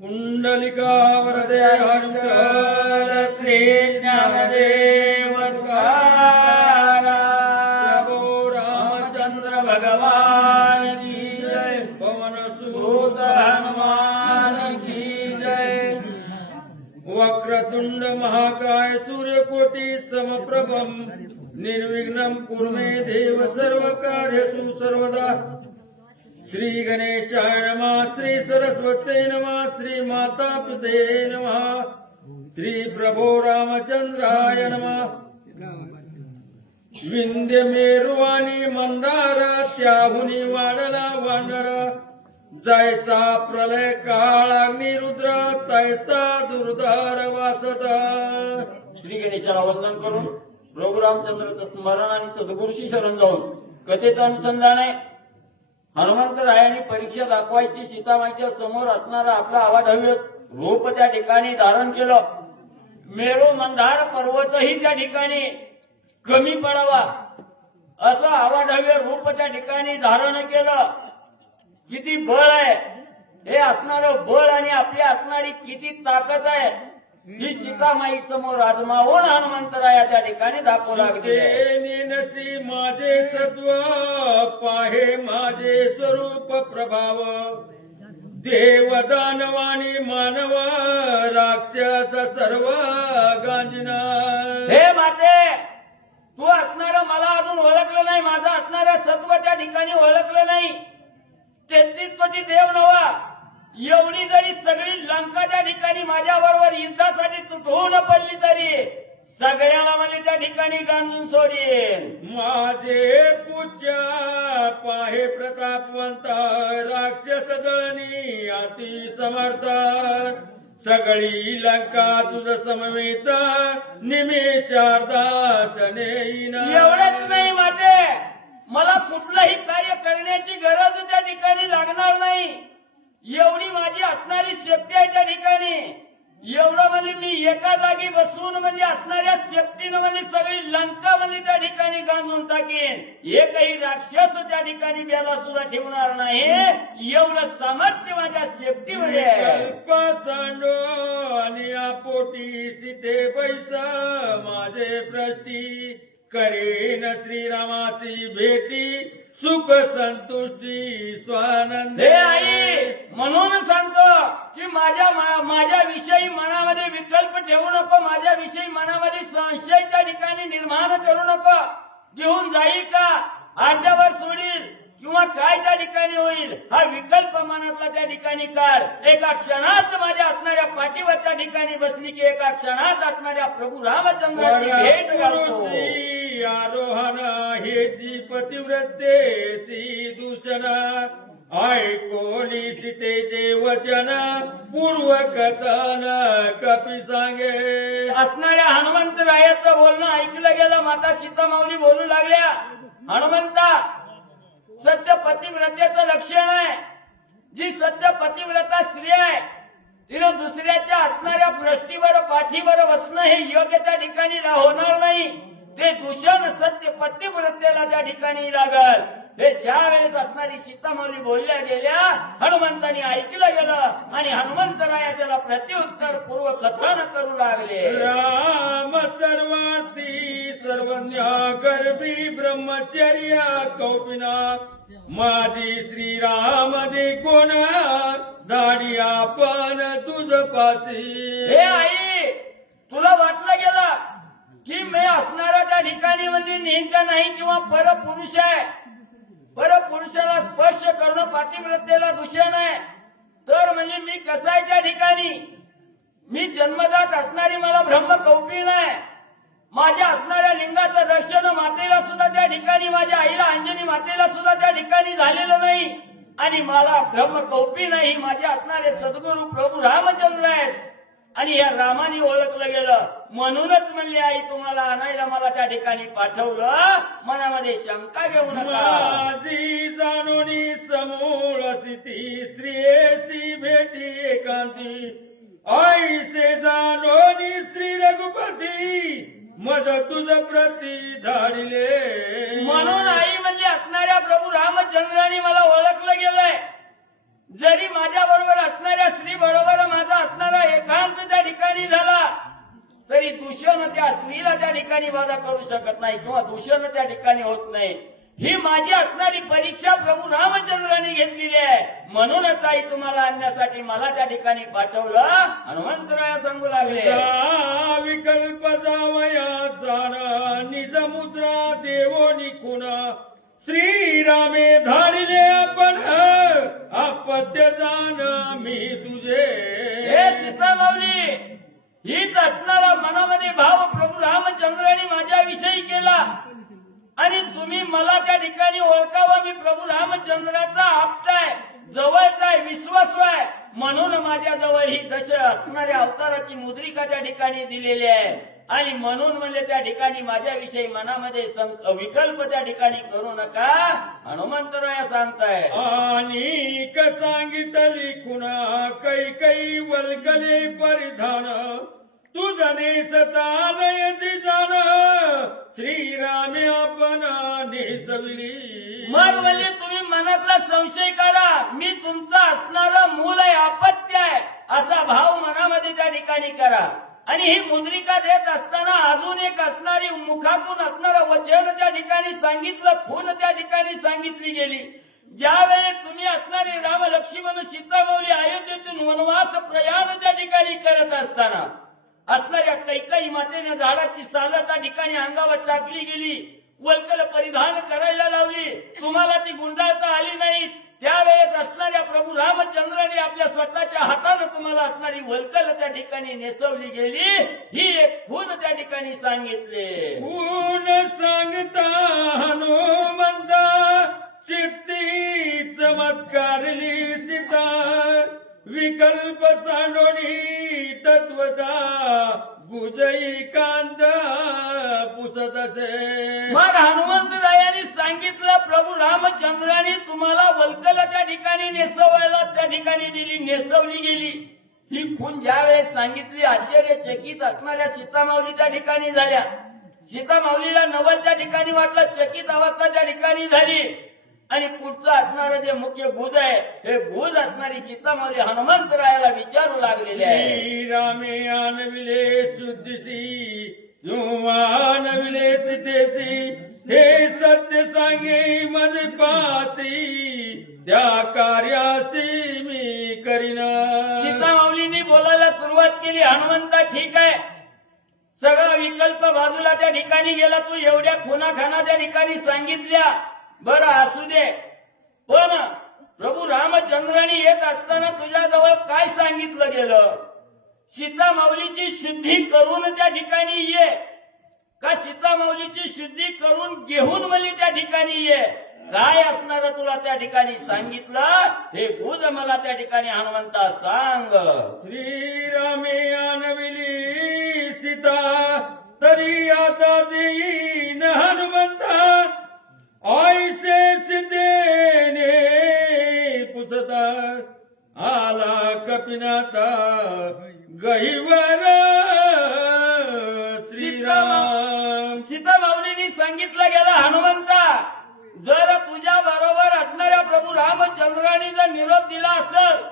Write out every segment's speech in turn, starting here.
कुण्डलिका हृदय हर्ग श्री देव स्वाहा गो रामचन्द्र भगवानि जय गीजय वक्रतुण्ड महाकाय सूर्यकोटि समप्रभम् निर्विघ्नम् कुर्मे देव सर्वकार्यसु सर्वदा। श्री गणेशाय नमः श्री सरस्वते नमः श्री माता पिते नमा श्री प्रभो रामचंद्राय नमः। विंध्य मेरुवाणी मंदार त्याहुनी वाढला वानर। जैसा प्रलय काळ अग्निरुद्र तैसा दुर्धार वासत श्री गणेशाला वंदन करून रघुरामचंद्राचं स्मरण आणि सद्गुरुशी शरण जाऊन कथेचं अनुसंधान आहे. हनुमंतरायांनी परीक्षा दाखवायची सीतामाईच्या समोर असणारा आपला आवाढव्य रूप त्या ठिकाणी धारण केलं. मेरू मंदार पर्वतही त्या ठिकाणी कमी पडावा असं आवाढव्य रूप त्या ठिकाणी धारण केलं. किती बळ आहे. हे असणारं बळ आणि आपली असणारी किती ताकद आहे. ही सीतामाई समोर आजमावून हनुमंतराया त्या ठिकाणी दाखवू लागली नसी माझे सत्व पाहे माझे स्वरूप प्रभाव. देव दानवाणी मानव राक्षस सर्व गांजना. हे माते तू असणारं मला अजून ओळखलं नाही माझं असणारं सत्व त्या ठिकाणी ओळखलं नाही. तेहतीस कोटी देव नवा. एवढी जरी सगळी लंका त्या ठिकाणी माझ्या बरोबर युद्धासाठी तुटवून पडली तरी सगळ्याला मला त्या ठिकाणी गांजून सोडीन. माझे पूज्य पाहे प्रतापवंत राक्षस दळणी अति समर्थ सगळी लंका तुझ समवेत निमेषार्धात नेईन एवढंच नाही माझे मला कुठलंही कार्य करण्याची गरज त्या ठिकाणी लागणार नाही. एवढी माझी असणारी सेफ्टी आहे त्या ठिकाणी. एवढं म्हणजे मी एका जागी बसून म्हणजे असणाऱ्या सेफ्टीनं म्हणजे सगळी लंका म्हणजे त्या ठिकाणी गांजून टाकेन. एकही राक्षस त्या ठिकाणी बेला सुद्धा ठेवणार नाही. एवढं सामर्थ्य माझ्या सांडो आणि आपोटी सीते बैस माझे प्रती करेन श्रीरामासी भेटी. सुख संतुष्टी स्वानंद. आई म्हणून सांगतो की माझ्या मा- माझ्या विषयी मनामध्ये विकल्प ठेवू नको माझ्या विषयी मनामध्ये संशय त्या ठिकाणी निर्माण करू नको. घेऊन जाईल का? अर्ध्यावर सोडील किंवा काय त्या ठिकाणी होईल? हा विकल्प मनातला त्या ठिकाणी काढ. एका क्षणात माझ्या असणाऱ्या पाठीवर त्या ठिकाणी बसली की एका क्षणात असणाऱ्या प्रभू रामचंद्राची भेट आरोहण हे जी पतिव्रते दूषण. ऐकोनी सीतेचे वचन पूर्व कथन कपी सांगे. असणाऱ्या हनुमंतरायाचं बोलणं ऐकलं गेलं माता सीतामाऊली बोलू लागल्या. हनुमंता सत्य पतिव्रतेचं लक्षण आहे. जी सत्य पतिव्रता स्त्री आहे तिला दुसऱ्याच्या असणाऱ्या भ्रष्टीवर पाठीवर बसणं हे योग्य त्या ठिकाणी होणार नाही. ते दूषण सत्य पतिव्रतेला त्या ठिकाणी लागल. हे ज्या वेळेस असणारी सीतामाऊली बोलल्या गेल्या हनुमंतांनी ऐकलं गेलं आणि हनुमंतराया त्याला प्रत्युत्तर पूर्व कथन करू लागले. राम सर्वार्थी सर्वज्ञ गर्भी ब्रह्मचर्य कौपिना माझी श्रीराम दे कोण दाडी आपण तुझ पासी हे आई तुला वाटलं गेलं की मी असणाऱ्या त्या ठिकाणी म्हणजे नेमका नाही किंवा परपुरुष आहे? परपुरुषाला स्पर्श करणं पातिव्रतेला दूषण आहे. तर म्हणजे मी कसा आहे त्या ठिकाणी? मी जन्मजात असणारी मला ब्रह्म कौपिन आहे. माझ्या असणाऱ्या लिंगाचं दर्शन मातेला सुद्धा त्या ठिकाणी माझ्या आईला अंजनी मातेला सुद्धा त्या ठिकाणी झालेलं नाही. आणि मला ब्रह्म कौपी नाही माझे असणारे सद्गुरू प्रभू रामचंद्र आहेत. आणि या रामाने ओळखलं गेलं. म्हणूनच म्हणले आई तुम्हाला आणायला मला त्या ठिकाणी पाठवलं. मनामध्ये शंका घेऊ माझी जाणोनी समूळ स्थिती स्त्रियेशी भेटी एकांती. आईसे जाणोनी श्री रघुपती मज तुझ प्रती धाडिले म्हणून आई म्हणजे असणाऱ्या प्रभू रामचंद्राने मला ओळखलं गेलंय. जरी माझ्या बरोबर असणाऱ्या स्त्री बरोबर ठिकाणी झाला तरी दूषण त्या स्त्रीला त्या ठिकाणी बाधा करू शकत नाही किंवा दूषण त्या ठिकाणी होत नाही. ही माझी असणारी परीक्षा प्रभू रामचंद्राने घेतलेली आहे. म्हणूनच आई तुम्हाला आणण्यासाठी मला त्या ठिकाणी पाठवलं. हनुमंतराया सांगू लागले. विकल्प जावया जाणा निज मुद्रा देवो निकुणा श्रीरामे धाडिले आपण अपत्य जाण मी तुझे. हे सीतामाऊली हीच असणारा मनामध्ये भाव प्रभू रामचंद्राने माझ्याविषयी केला आणि तुम्ही मला त्या ठिकाणी ओळखावं. मी प्रभू रामचंद्राचा आप्त आहे जवळचा आहे विश्वासू आहे. म्हणून माझ्या जवळ ही दश असणाऱ्या अवताराची मुद्रिका त्या ठिकाणी दिलेली आहे. आणि म्हणून म्हणजे त्या ठिकाणी माझ्याविषयी मनामध्ये विकल्प त्या ठिकाणी करू नका. हनुमंतराया सांगताय. आणि सांगितली कुणा कै कै वल्कले परिधान. तुझने सतालय जाण श्रीरामे आपण मग म्हणजे तुम्ही मनातला संशय करा मी तुमचा असणारा मूल आहे अपत्य आहे असा भाव मनामध्ये त्या ठिकाणी करा. आणि ही मुद्रिका देत असताना अजून एक असणारी मुखातून असणारं वचन त्या ठिकाणी सांगितलं फूल त्या ठिकाणी सांगितली गेली. ज्यावेळेस तुम्ही असणारे राम लक्ष्मण सीतामौली अयोध्येतून वनवास प्रयाण त्या ठिकाणी करत असताना असणाऱ्या कैकाई मातेने झाडाची साल त्या ठिकाणी अंगावर टाकली गेली. वल्कल परिधान करायला लावली. तुम्हाला ती गुंडाळता आली नाही. त्यावेळेस असणाऱ्या प्रभू रामचंद्राने आपल्या स्वतःच्या हातानं तुम्हाला असणारी वल्कल त्या ठिकाणी नेसवली गेली. ही एक खून त्या ठिकाणी सांगितले. खून सांगता हनुमंता चित्ती चमत्कारली सीता. विकल्प सांडोणी तत्वता गुजई कांद पुसत असे. मग हनुमंतरायांनी सांगितलं प्रभू रामचंद्राने तुम्हाला वल्कल त्या ठिकाणी नेसवायला त्या ठिकाणी दिली नेसवली गेली. ही खून ज्या वेळेस सांगितली आश्चर्यचकित असणाऱ्या सीतामाऊली त्या ठिकाणी झाल्या. सीतामाऊलीला नवल त्या ठिकाणी वाटलं चकित अवस्था त्या ठिकाणी झाली. आणि पुढचं असणारं जे मुख्य भुज आहे हे भुज असणारी सीतामाऊली हनुमंतरायाला विचारू लागलेले आहे. श्रीरामे आणविले शुद्धीसी आणविले सिद्धेसी हे सत्य सांगे माझे पासी त्या कार्यासी मी करीना सीता माऊलींनी बोलायला सुरुवात केली हनुमंता ठीक आहे. सगळा विकल्प बाजूला त्या ठिकाणी गेला तू एवढ्या खुना खाना त्या ठिकाणी सांगितल्या. बरं असू दे. पण प्रभू रामचंद्राने येत असताना तुझ्याजवळ काय सांगितलं गेलं? सीता माऊलीची शुद्धी करून त्या ठिकाणी ये. का सीता माऊलीची शुद्धी करून घेऊन मली त्या ठिकाणी ये? काय असणार तुला त्या ठिकाणी सांगितलं? हे भूज मला त्या ठिकाणी हनुमंता सांग. श्रीरामे आणविली सीता तरी आता देईन हनुमंता. ऐसे सिद्धेने पुसता आला कपिनाता गहिवर श्रीराम। सीता माऊलींनी सांगितलं गेलं हनुमंता जर तुझ्या बरोबर असणाऱ्या प्रभू रामचंद्राने जर निरोप दिला असेल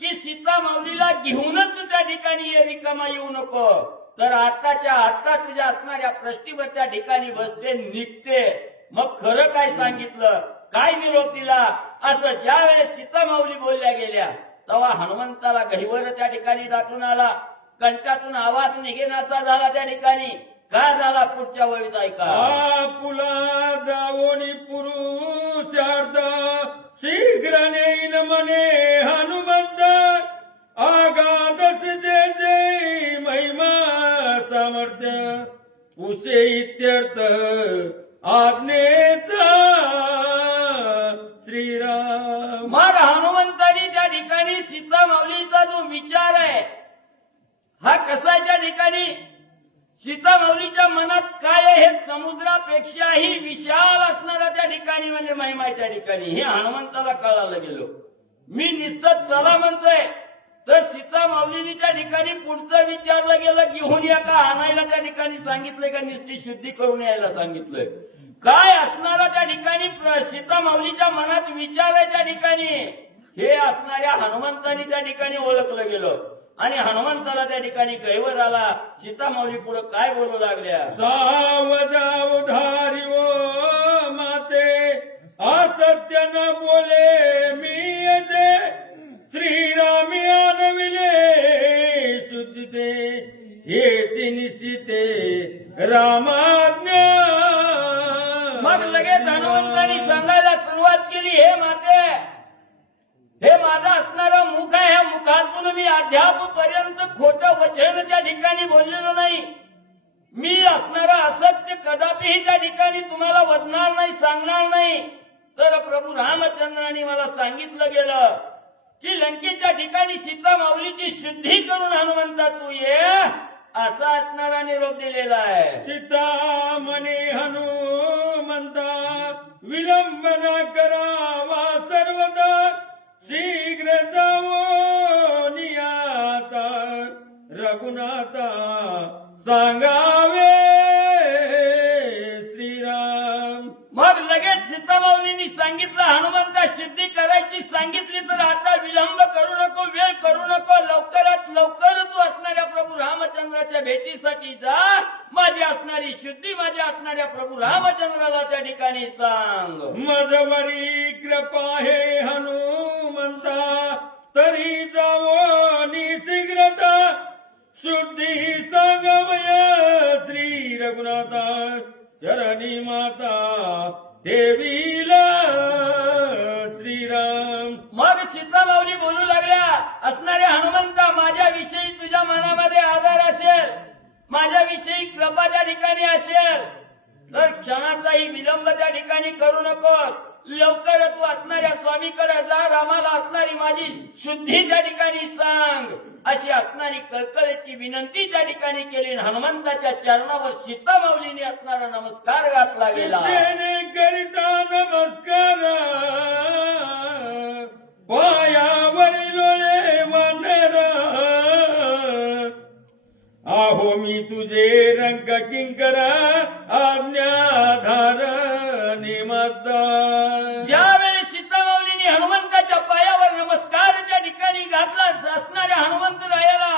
की सीता माऊलीला घेऊनच त्या ठिकाणी ये रिकामा येऊ नको तर आताच्या आता तुझ्या असणाऱ्या प्रश्नीवर त्या ठिकाणी बसते निघते. मग खरं काय सांगितलं? काय निरोप दिला? असं ज्या वेळेस सीतामाऊली बोलल्या गेल्या तेव्हा हनुमंताला गहिवर त्या ठिकाणी दाटून आला. कंठातून आवाज निघेनासा झाला त्या ठिकाणी. काय झाला पुढच्या वळीत ऐका. पुला जावणी पुरुषार्थ शीघ्र नेईन मने हनुमंत. आगादस जय जय महिमा सामर्थ्य उसे इत्यर्थ आज्ञेच श्रीराम। मग हनुमंतानी त्या ठिकाणी सीता माऊलीचा जो विचार आहे हा कसा आहे त्या ठिकाणी? सीता माऊलीच्या मनात काय आहे? हे समुद्रापेक्षाही विशाल असणारा त्या ठिकाणी म्हणजे महिमा आहे त्या ठिकाणी. हे हनुमंताला कळायला गेलो. मी निसत चला म्हणतोय तर सीता माऊलीनी त्या ठिकाणी पुढचं विचारलं गेलं घेऊन या का आणायला? त्या ठिकाणी सांगितलंय का? निस्ती शुद्धी करून यायला सांगितलंय. काय असणारा त्या ठिकाणी सीता माऊलीच्या मनात विचार आहे त्या ठिकाणी? हे असणाऱ्या हनुमंतानी त्या ठिकाणी ओळखलं गेलं. आणि हनुमंताला त्या ठिकाणी कैवर आला. सीता माऊली पुढे काय बोलू लागल्या? सावधावधारी वो माते असत्य न बोले मी येते. श्रीरामी आणविले शुद्धिते हे निश्चिते. रामाज्ञा लगेच हनुमंतांनी सांगायला सुरुवात केली हे माते हे माझा असणारा मुख आहे ह्या मुखातून मी अद्याप पर्यंत खोट वचन त्या ठिकाणी बोललेलो नाही. मी असणारा असत्य कदापिही त्या ठिकाणी तुम्हाला वदणार नाही सांगणार नाही. तर प्रभू रामचंद्रांनी मला सांगितलं गेलं की लंकेच्या ठिकाणी सीता माऊलीची शुद्धी करून हनुमंता तू ये असा असणारा निरोप दिलेला आहे. सीता मनी त्या ठिकाणी सांग. मजवरी कृपा हे हनुमंता. तरी जावो निशीघ्रता शुद्धी सांगवय श्री रघुनाथा चरणी माता देवीला श्रीराम. मग सीतामाऊली बोलू लागल्या असणाऱ्या हनुमंता माझ्याविषयी तुझ्या मनामध्ये आदर असेल. माझ्याविषयी कृपा त्या ठिकाणी असेल. तर क्षणाचाही विलंब त्या ठिकाणी करू नको लवकर तू असणाऱ्या स्वामीकडे जा रामाला असणारी माझी शुद्धी त्या ठिकाणी सांग. अशी असणारी कळकळीची विनंती त्या ठिकाणी केली हनुमंताच्या चरणावर सीतामाऊलीने असणारा नमस्कार घातला गेला. करिता नमस्कार. पायावर लोळे वानर. आहो मी तुझे रंग किंकरा आज्ञाधार निमद्दार ज्यावेळी सीतामाऊलीने हनुमंताच्या पायावर नमस्कार त्या ठिकाणी घातला असणाऱ्या हनुमंतरायाला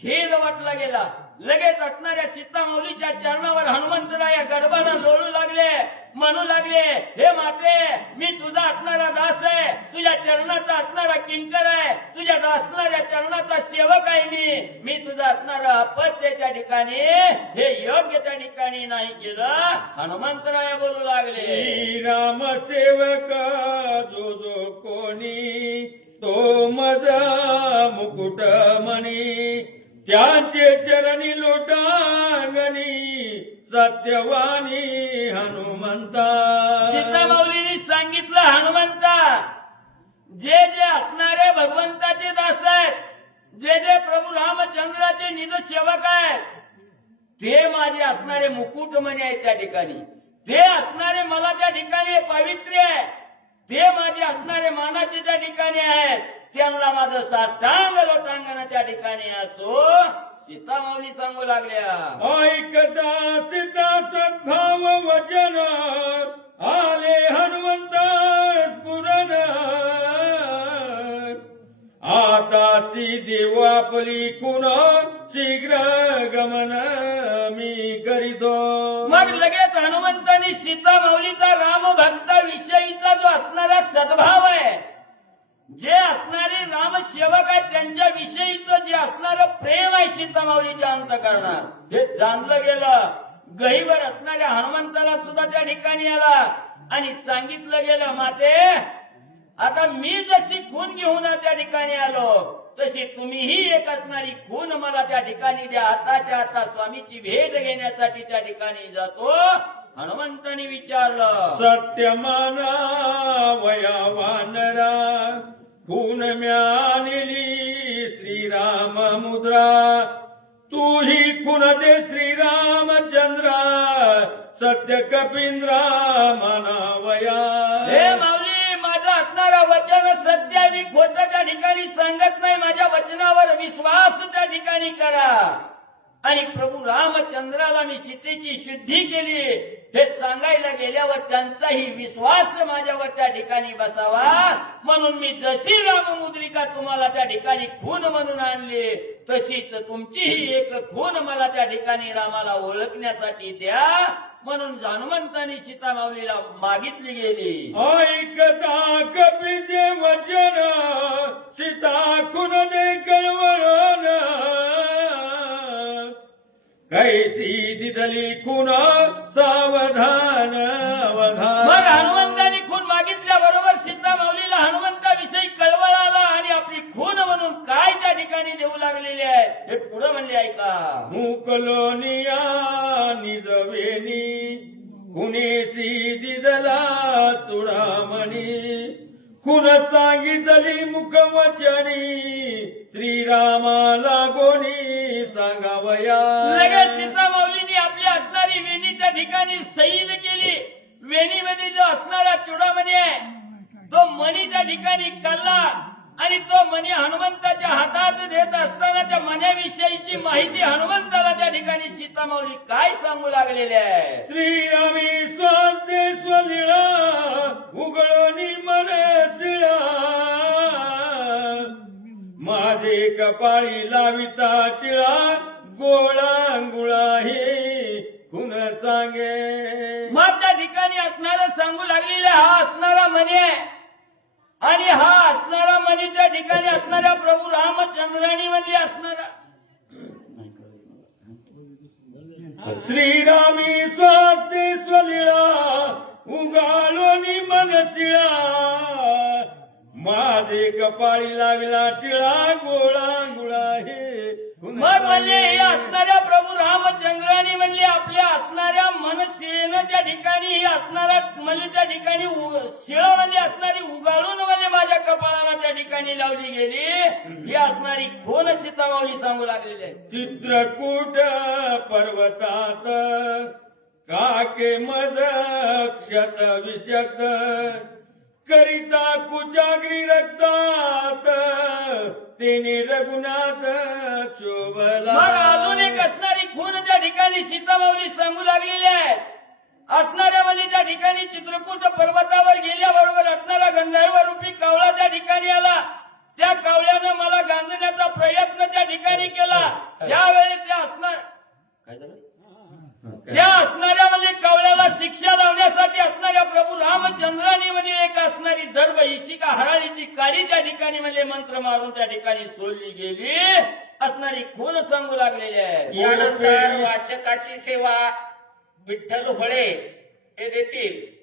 खेद वाटला गेला. लगेच असणाऱ्या सीतामौलीच्या चरणावर हनुमंतराया गडबानं लोळू लागले म्हणू लागले हे माते मी तुझा असणारा दास आहे तुझ्या चरणाचा असणारा किंकर आहे तुझ्या असणाऱ्या चरणाचा सेवक आहे मी. मी तुझा असणारा अपत्य त्या ठिकाणी हे योग्य त्या ठिकाणी नाही केलं. हनुमंतराया बोलू लागले. श्रीराम सेवक जो जो कोणी तो मजा मुकुट मणी. त्याचे चरणी लोटांगणी सत्यवाणी हनुमंता सीतामाऊलीने सांगितलं हनुमंता जे जे असणारे भगवंताचे दास आहेत जे जे प्रभू रामचंद्राचे निज सेवक आहेत ते माझे असणारे मुकुटमणी आहेत त्या ठिकाणी. ते असणारे मला त्या ठिकाणी पवित्र आहे ते माझे असणारे मानाचे त्या ठिकाणी आहेत. त्यांना माझं साष्टांग लोटांगण त्या ठिकाणी असो. सीतामाऊली सांगू लागल्या. ऐकता सीता सद्भाव वचन आले हनुमंत स्फुरण आताची देव आपली कुण शीघ्र गमन मी करीतो. मग लगेच हनुमंतांनी सीता माऊलीचा राम भक्ताविषयीचा जो असणारा सद्भाव आहे जे असणारे राम सेवक आहेत त्यांच्या विषयीचं जे असणार प्रेम आहे सीतामाऊलीच्या अंत करणार हे जाणलं गेलं. गहीवर असणाऱ्या हनुमंताला सुद्धा त्या ठिकाणी आला. आणि सांगितलं गेलं माते आता मी जशी खून घेऊन त्या ठिकाणी आलो तशी तुम्हीही एक असणारी खून मला त्या ठिकाणी द्या. आताच्या आता स्वामीची भेट घेण्यासाठी त्या ठिकाणी जातो. हनुमंताने विचारलं. सत्यमाना वया वानरा खून मिळालेली श्रीराम मुद्रा तूही ही खून दे श्रीरामचंद्रा सत्य कपिंद्रा हे माऊली माझा असणारा वचन सध्या मी खोट त्या ठिकाणी सांगत नाही. माझ्या वचनावर विश्वास त्या ठिकाणी करा. आणि प्रभू रामचंद्राला मी सीतेची शुद्धी केली. हे सांगायला गेल्यावर त्यांचाही विश्वास माझ्यावर त्या ठिकाणी बसावा. म्हणून मी जशी राममुद्रिका तुम्हाला त्या ठिकाणी खून म्हणून आणली तशीच तुमचीही एक खून मला त्या ठिकाणी रामाला ओळखण्यासाठी द्या. म्हणून हनुमंतानी सीता माऊलीला मागितली गेली. ऐकता कपीचे वचन सीता खुन दे कळवळण. कैसी दिदली खुना सावधान मग हनुमंतानी खून मागितल्या बरोबर सीता माऊलीला हनुमंताविषयी कळवळ आला आणि आपली खून म्हणून काय त्या ठिकाणी देऊ लागलेले आहे हे पुढे म्हणले ऐका. मुकलोनिया निजवेनी कुणेसी दिदला चुडामणी. खुन सांगितली मुखवचनी श्रीरामाला गोनी सांगावया. ठिकाणी सैल केली. वेणीमध्ये जो असणारा चुडामणी आहे तो मणी त्या ठिकाणी करला आणि तो मणी हनुमंताच्या हातात देत असताना त्या मण्याविषयीची माहिती हनुमंताला त्या ठिकाणी सीतामावली काय सांगू लागलेली आहे? श्रीरामी स्वाते स्वलिळा उघडणी मन माझे कपाळी लाविता टिळा गोळा गुळा हे खुन सांगे? मग त्या ठिकाणी असणारा सांगू लागलेला हा असणारा आहे आणि हा असणारा मणी त्या ठिकाणी असणाऱ्या प्रभू रामचंद्राणी मध्ये असणारा. श्रीरामी स्वाते स्वलिळा उगाळोनी मन शिळा. माझे कपाळी लाविला टिळा गोळा गुळा हे मग म्हणजे हे. असणाऱ्या म्हणजे त्या ठिकाणी शिळ म्हणजे असणारी उगाळून म्हणजे माझ्या कपाळाला त्या ठिकाणी लावली गेली. ही असणारी खोन सीतामाऊली सांगू लागलेली आहे चित्रकूट पर्वतात काके मज क्षत विषत करिता कुजाग्री रक्तात तेने रघुनाथ शोभला. अजून एक असणारी खून त्या ठिकाणी सीतामाऊली सांगू लागलेली आहे असणाऱ्या म्हणजे त्या ठिकाणी चित्रकूट पर्वतावर गेल्याबरोबर असणारा गंधर्व रूपी कावळा त्या ठिकाणी आला. त्या कावळ्यानं मला गांजण्याचा प्रयत्न त्या ठिकाणी केला. त्यावेळी त्या असणार काय झालं? त्या असणाऱ्या म्हणजे कवळ्याला शिक्षा लावण्यासाठी असणाऱ्या प्रभू रामचंद्रानी म्हणजे एक असणारी दर्भ इशिका हराळीची काडी त्या ठिकाणी म्हणजे मंत्र मारून त्या ठिकाणी सोडली गेली. असणारी खून सांगू लागलेली आहे. यानंतर वाचकाची सेवा विठ्ठल होळे हे देतील.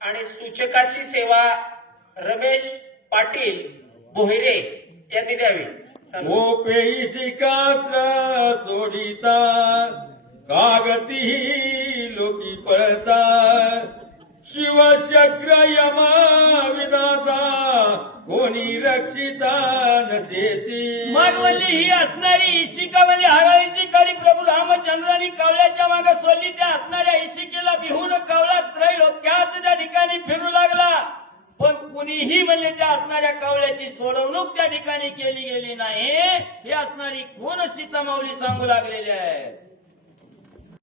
आणि सूचकाची सेवा रमेश पाटील बोहिरे यांनी द्यावी. हो सोडिता. कागती लोकी पळता. शिवशक्र यमा विधाता कोणी रक्षिता नसेती. मानवली ही असणारी इशिका म्हणजे हराळीची काळी प्रभू रामचंद्रांनी कवळ्याच्या मागे सोडली. त्या असणाऱ्या इशिकेला बिहून कवळा त्रैलोक्यात त्या ठिकाणी फिरू लागला. पण कुणीही म्हणजे त्या असणाऱ्या कवळ्याची सोडवणूक त्या ठिकाणी केली गेली नाही. ही असणारी कोण सीतामाऊली सांगू लागलेली आहे?